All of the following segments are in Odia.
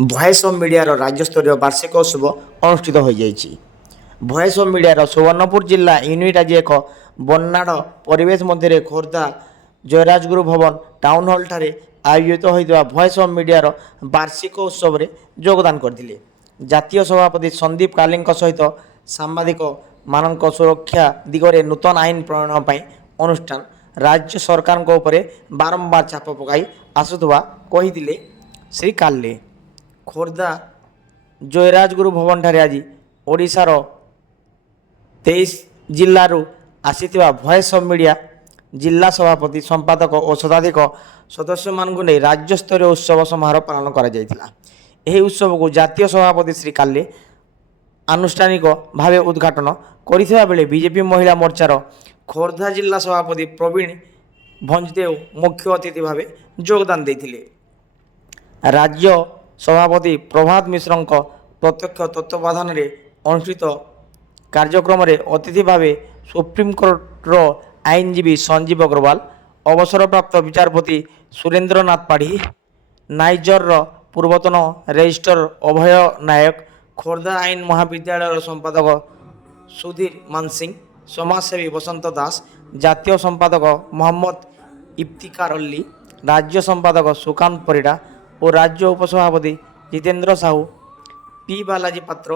ଭଏସ୍ ଅଫ୍ ମିଡ଼ିଆର ରାଜ୍ୟସ୍ତରୀୟ ବାର୍ଷିକ ଉତ୍ସବ ଅନୁଷ୍ଠିତ ହୋଇଯାଇଛି। ଭଏସ୍ ଅଫ୍ ମିଡ଼ିଆର ସୁବର୍ଣ୍ଣପୁର ଜିଲ୍ଲା ୟୁନିଟ୍ ଆଜି ଏକ ବର୍ଣ୍ଣାଢ଼୍ୟ ପରିବେଶ ମଧ୍ୟରେ ଖୋର୍ଦ୍ଧା ଜୟରାଜଗୁରୁ ଭବନ ଟାଉନ୍ ହଲ୍ଠାରେ ଆୟୋଜିତ ହୋଇଥିବା ଭଏସ୍ ଅଫ୍ ମିଡ଼ିଆର ବାର୍ଷିକ ଉତ୍ସବରେ ଯୋଗଦାନ କରିଥିଲେ। ଜାତୀୟ ସଭାପତି ସନ୍ଦୀପ କାଲିଙ୍କ ସହିତ ସାମ୍ବାଦିକମାନଙ୍କ ସୁରକ୍ଷା ଦିଗରେ ନୂତନ ଆଇନ ପ୍ରଣୟନ ପାଇଁ ଅନୁଷ୍ଠାନ ରାଜ୍ୟ ସରକାରଙ୍କ ଉପରେ ବାରମ୍ବାର ଚାପ ପକାଇ ଆସୁଥିବା କହିଥିଲେ ଶ୍ରୀ କାଲେ। ଖୋର୍ଦ୍ଧା ଜୟରାଜଗୁରୁ ଭବନଠାରେ ଆଜି ଓଡ଼ିଶାର 23 ଜିଲ୍ଲାରୁ ଆସିଥିବା ଭଏସ୍ ଅଫ୍ ମିଡ଼ିଆ ଜିଲ୍ଲା ସଭାପତି ସମ୍ପାଦକ ଓ ଶତାଧିକ ସଦସ୍ୟମାନଙ୍କୁ ନେଇ ରାଜ୍ୟସ୍ତରୀୟ ଉତ୍ସବ ସମାରୋହ ପାଳନ କରାଯାଇଥିଲା। ଏହି ଉତ୍ସବକୁ ଜାତୀୟ ସଭାପତି ଶ୍ରୀ କାଲେ ଆନୁଷ୍ଠାନିକ ଭାବେ ଉଦ୍ଘାଟନ କରିଥିବା ବେଳେ ବିଜେପି ମହିଳା ମୋର୍ଚ୍ଚାର ଖୋର୍ଦ୍ଧା ଜିଲ୍ଲା ସଭାପତି ପ୍ରବୀଣ ଭଞ୍ଜଦେଓ ମୁଖ୍ୟ ଅତିଥି ଭାବେ ଯୋଗଦାନ ଦେଇଥିଲେ। ରାଜ୍ୟ ସଭାପତି ପ୍ରଭାତ ମିଶ୍ରଙ୍କ ପ୍ରତ୍ୟକ୍ଷ ତତ୍ତ୍ୱାବଧାନରେ ଅନୁଷ୍ଠିତ କାର୍ଯ୍ୟକ୍ରମରେ ଅତିଥି ଭାବେ ସୁପ୍ରିମକୋର୍ଟର ଆଇନଜୀବୀ ସଞ୍ଜୀବ ଅଗ୍ରୱାଲ, ଅବସରପ୍ରାପ୍ତ ବିଚାରପତି ସୁରେନ୍ଦ୍ରନାଥ ପାଢ଼ୀ, ନାଇଜରର ପୂର୍ବତନ ରେଜିଷ୍ଟ୍ରାର ଅଭୟ ନାୟକ, ଖୋର୍ଦ୍ଧା ଆଇନ ମହାବିଦ୍ୟାଳୟର ସମ୍ପାଦକ ସୁଧୀର ମାନସିଂହ, ସମାଜସେବୀ ବସନ୍ତ ଦାସ, ଜାତୀୟ ସମ୍ପାଦକ ମହମ୍ମଦ ଇଫତିକାର ଅଲ୍ଲୀ, ରାଜ୍ୟ ସମ୍ପାଦକ ସୁକାନ୍ତ ପରିଡ଼ା ଓ ରାଜ୍ୟ ଉପସଭାପତି ଜିତେନ୍ଦ୍ର ସାହୁ, ପି ବାଲାଜୀ ପାତ୍ର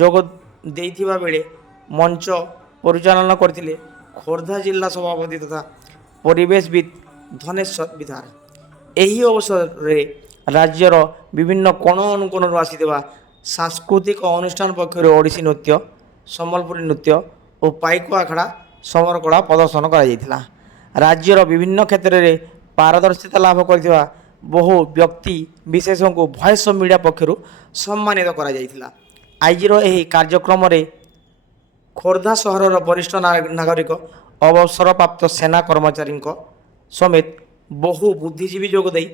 ଯୋଗ ଦେଇଥିବା ବେଳେ ମଞ୍ଚ ପରିଚାଳନା କରିଥିଲେ ଖୋର୍ଦ୍ଧା ଜିଲ୍ଲା ସଭାପତି ତଥା ପରିବେଶବିତ୍ ଧନେଶ୍ୱର ବିଧାର। ଏହି ଅବସରରେ ରାଜ୍ୟର ବିଭିନ୍ନ କୋଣ ଅନୁକୋଣରୁ ଆସିଥିବା ସାଂସ୍କୃତିକ ଅନୁଷ୍ଠାନ ପକ୍ଷରୁ ଓଡ଼ିଶୀ ନୃତ୍ୟ, ସମ୍ବଲପୁରୀ ନୃତ୍ୟ ଓ ପାଇକ ଆଖଡ଼ା ସମର କଳା ପ୍ରଦର୍ଶନ କରାଯାଇଥିଲା। ରାଜ୍ୟର ବିଭିନ୍ନ କ୍ଷେତ୍ରରେ ପାରଦର୍ଶିତା ଲାଭ କରିଥିବା ବହୁ ବ୍ୟକ୍ତି ବିଶେଷଙ୍କୁ ଭଏସ୍ ଅଫ୍ ମିଡ଼ିଆ ପକ୍ଷରୁ ସମ୍ମାନିତ କରାଯାଇଥିଲା। ଆଜିର ଏହି କାର୍ଯ୍ୟକ୍ରମରେ ଖୋର୍ଦ୍ଧା ସହରର ବରିଷ୍ଠ ନାଗରିକ, ଅବସରପ୍ରାପ୍ତ ସେନା କର୍ମଚାରୀଙ୍କ ସମେତ ବହୁ ବୁଦ୍ଧିଜୀବୀ ଯୋଗଦେଇ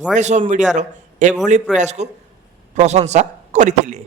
ଭଏସ୍ ଅଫ୍ ମିଡ଼ିଆର ଏଭଳି ପ୍ରୟାସକୁ ପ୍ରଶଂସା କରିଥିଲେ।